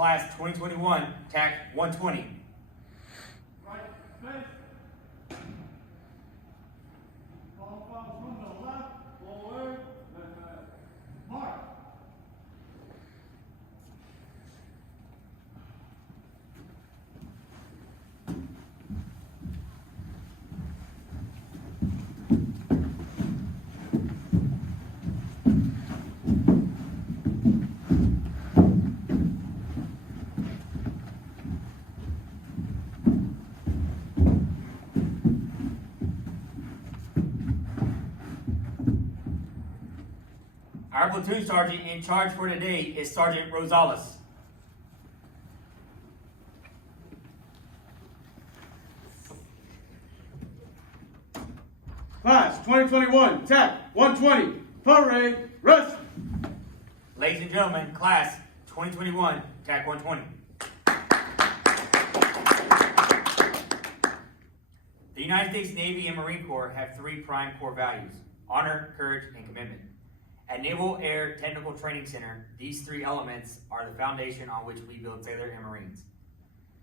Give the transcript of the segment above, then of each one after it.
Class 2021, TAC 120. Right face. Ball falls from the left, forward, mark. Our platoon sergeant in charge for today is Sergeant Rosales. Class 2021, TAC 120, parade, rest. Ladies and gentlemen, Class 2021, TAC 120. The United States Navy and Marine Corps have three prime core values: honor, courage, and commitment. At Naval Air Technical Training Center, these three elements are the foundation on which we build sailors and Marines.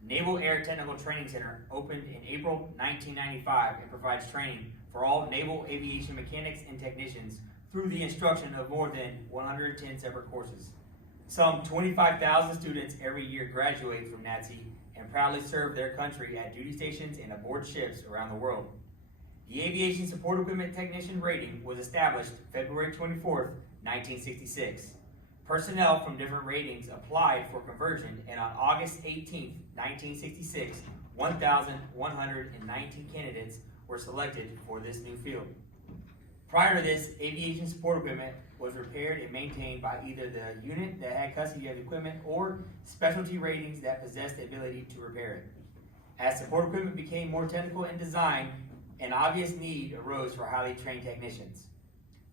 Naval Air Technical Training Center opened in April 1995 and provides training for all naval aviation mechanics and technicians through the instruction of more than 110 separate courses. Some 25,000 students every year graduate from NATSE and proudly serve their country at duty stations and aboard ships around the world. The Aviation Support Equipment Technician rating was established February 24, 1966. Personnel from different ratings applied for conversion, and on August 18, 1966, 1,119 candidates were selected for this new field. Prior to this, aviation support equipment was repaired and maintained by either the unit that had custody of the equipment or specialty ratings that possessed the ability to repair it. As support equipment became more technical in design, an obvious need arose for highly trained technicians.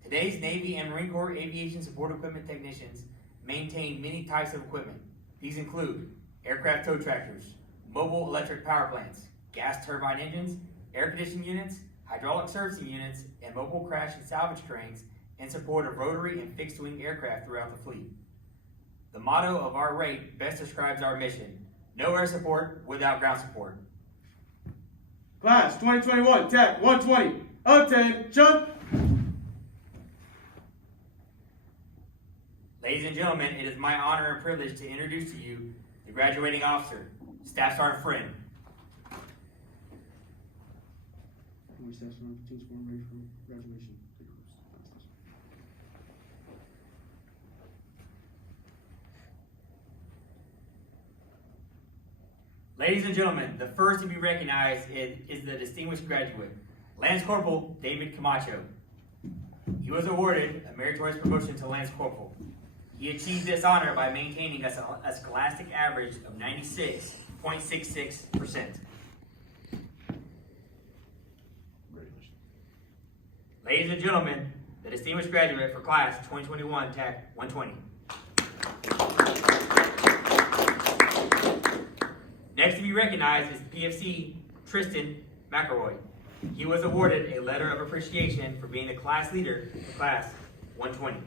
Today's Navy and Marine Corps aviation support equipment technicians maintain many types of equipment. These include aircraft tow tractors, mobile electric power plants, gas turbine engines, air conditioning units, hydraulic servicing units, and mobile crash and salvage cranes in support of rotary and fixed-wing aircraft throughout the fleet. The motto of our rate best describes our mission: no air support without ground support. Class 2021, TAC 120, attention. Ladies and gentlemen, it is my honor and privilege to introduce to you the graduating officer, Staff Sergeant Friend. Staff Sergeant platoon's form ready for graduation. Ladies and gentlemen, the first to be recognized is the distinguished graduate, Lance Corporal David Camacho. He was awarded a meritorious promotion to Lance Corporal. He achieved this honor by maintaining a scholastic average of 96.66%. Ladies and gentlemen, the distinguished graduate for Class 2021, TAC 120. Next to be recognized is PFC Tristan McElroy. He was awarded a letter of appreciation for being the class leader for Class 120.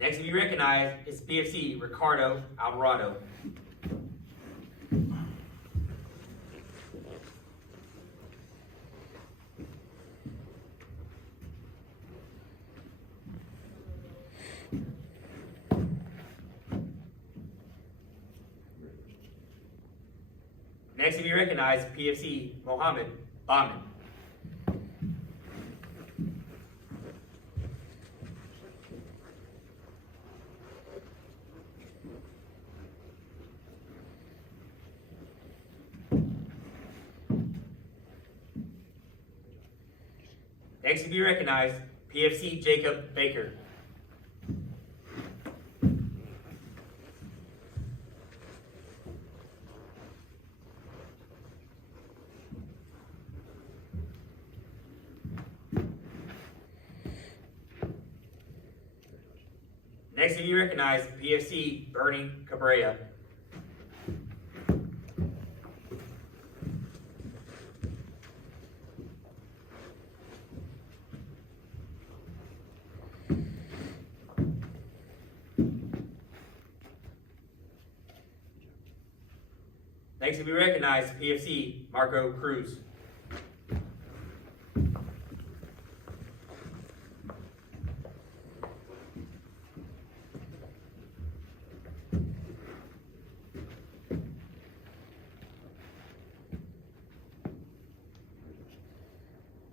Next to be recognized is PFC Ricardo Alvarado. Next to be recognized, PFC Mohammed Bahman. Next to be recognized, PFC Jacob Baker. Next to be recognized, PFC Bernie Cabrera. Next to be recognized, PFC Marco Cruz.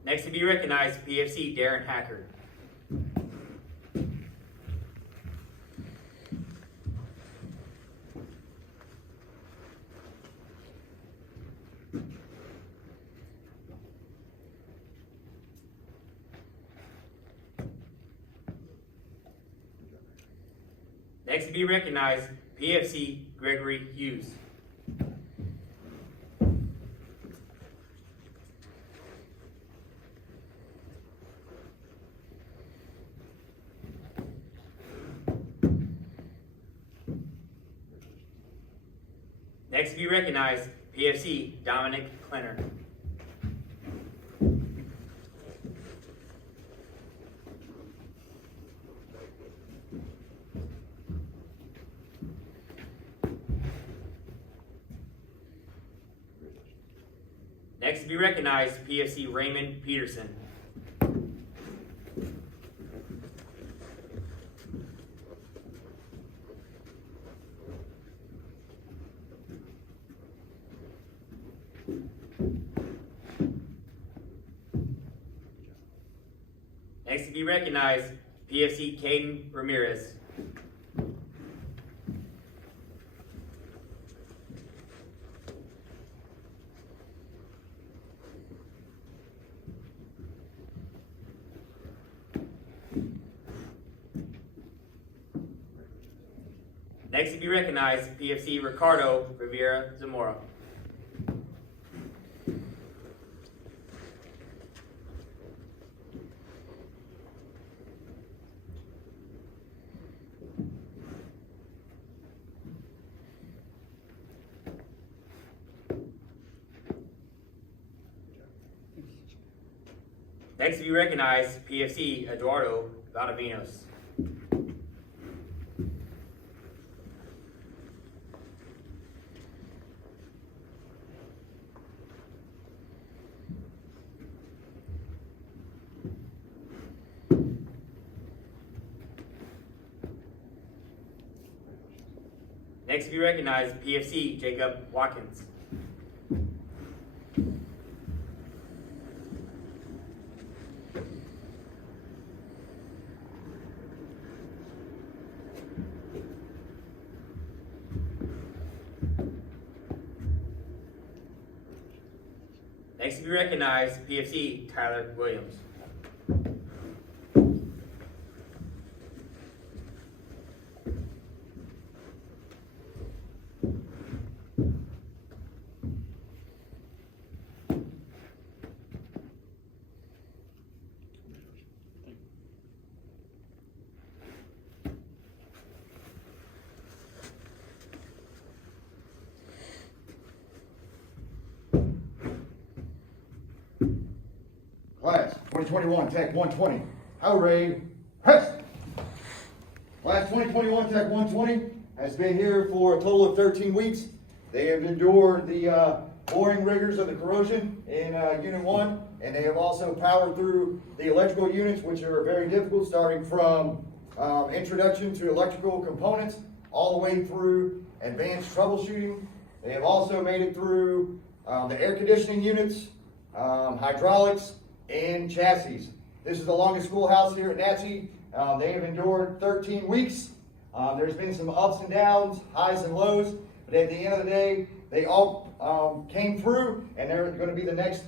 Next to be recognized, PFC Darren Hacker. Next to be recognized, PFC Gregory Hughes. Next to be recognized, PFC Dominic Klenner. Next to be recognized, PFC Raymond Peterson. Next to be recognized, PFC Caden Ramirez. Next to be recognized, PFC Ricardo Rivera Zamora. Next to be recognized, PFC Eduardo Valdovinos. Next to be recognized, PFC Jacob Watkins. Next to be recognized, PFC Tyler Williams. Class 2021 Tech 120, Howray, press! Class 2021 Tech 120 has been here for a total of 13 weeks. They have endured the boring rigors of the corrosion in Unit 1, and they have also powered through the electrical units, which are very difficult, starting from introduction to electrical components, all the way through advanced troubleshooting. They have also made it through the air conditioning units, hydraulics, and chassis. This is the longest schoolhouse here at NATSE. They have endured 13 weeks. There's been some ups and downs, highs and lows, but at the end of the day, they all came through, and they're going to be the next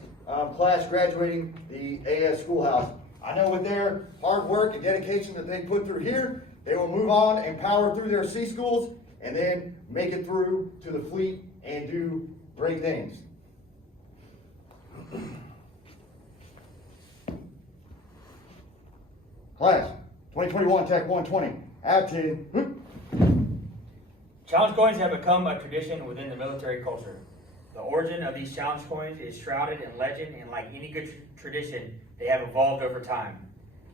class graduating the AS schoolhouse. I know with their hard work and dedication that they put through here, they will move on and power through their C schools, and then make it through to the fleet and do great things. Class 2021 Tech 120, Abtin. Challenge coins have become a tradition within the military culture. The origin of these challenge coins is shrouded in legend, and like any good tradition, they have evolved over time.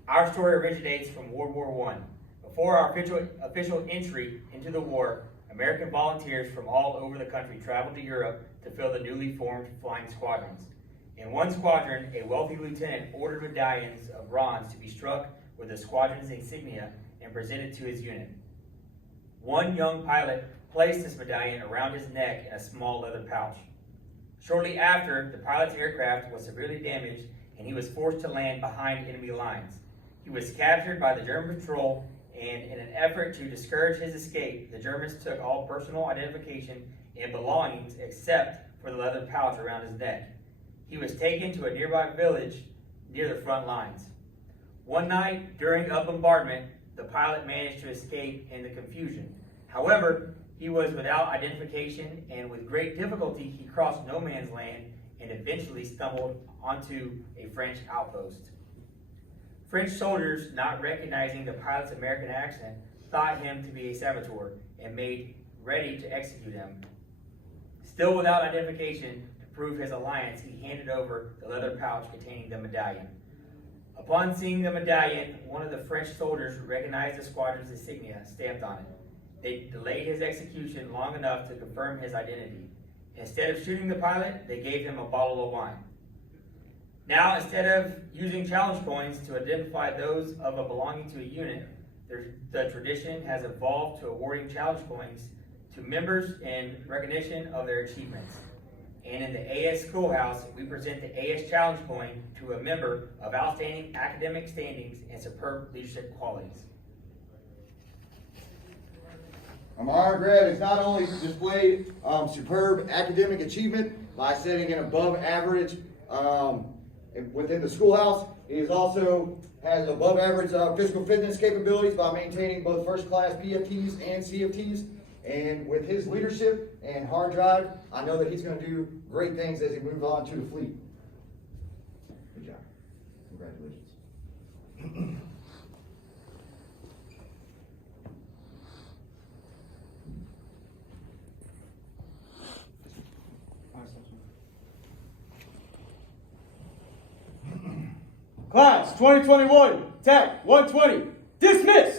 Our story originates from World War I. Before our official entry into the war, American volunteers from all over the country traveled to Europe to fill the newly formed flying squadrons. In one squadron, a wealthy lieutenant ordered medallions of bronze to be struck with the squadron's insignia and presented to his unit. One young pilot placed this medallion around his neck in a small leather pouch. Shortly after, the pilot's aircraft was severely damaged and he was forced to land behind enemy lines. He was captured by the German patrol, and in an effort to discourage his escape, the Germans took all personal identification and belongings except for the leather pouch around his neck. He was taken to a nearby village near the front lines. One night during a bombardment, the pilot managed to escape in the confusion. However, he was without identification, and with great difficulty he crossed no man's land and eventually stumbled onto a French outpost. French soldiers, not recognizing the pilot's American accent, thought him to be a saboteur and made ready to execute him. Still without identification, to prove his alliance, he handed over the leather pouch containing the medallion. Upon seeing the medallion, one of the French soldiers recognized the squadron's insignia stamped on it. They delayed his execution long enough to confirm his identity. Instead of shooting the pilot, they gave him a bottle of wine. Now, instead of using challenge coins to identify those of a belonging to a unit, the tradition has evolved to awarding challenge coins to members in recognition of their achievements. And in the AS Schoolhouse, we present the AS Challenge Coin to a member of outstanding academic standings and superb leadership qualities. Our honor grad has not only displayed superb academic achievement by setting an above average within the schoolhouse, he is also has above average physical fitness capabilities by maintaining both first class PFTs and CFTs. And with his leadership and hard drive, I know that he's going to do great things as he moves on to the fleet. Good job. Congratulations. Class 2021, TAC 120, dismiss!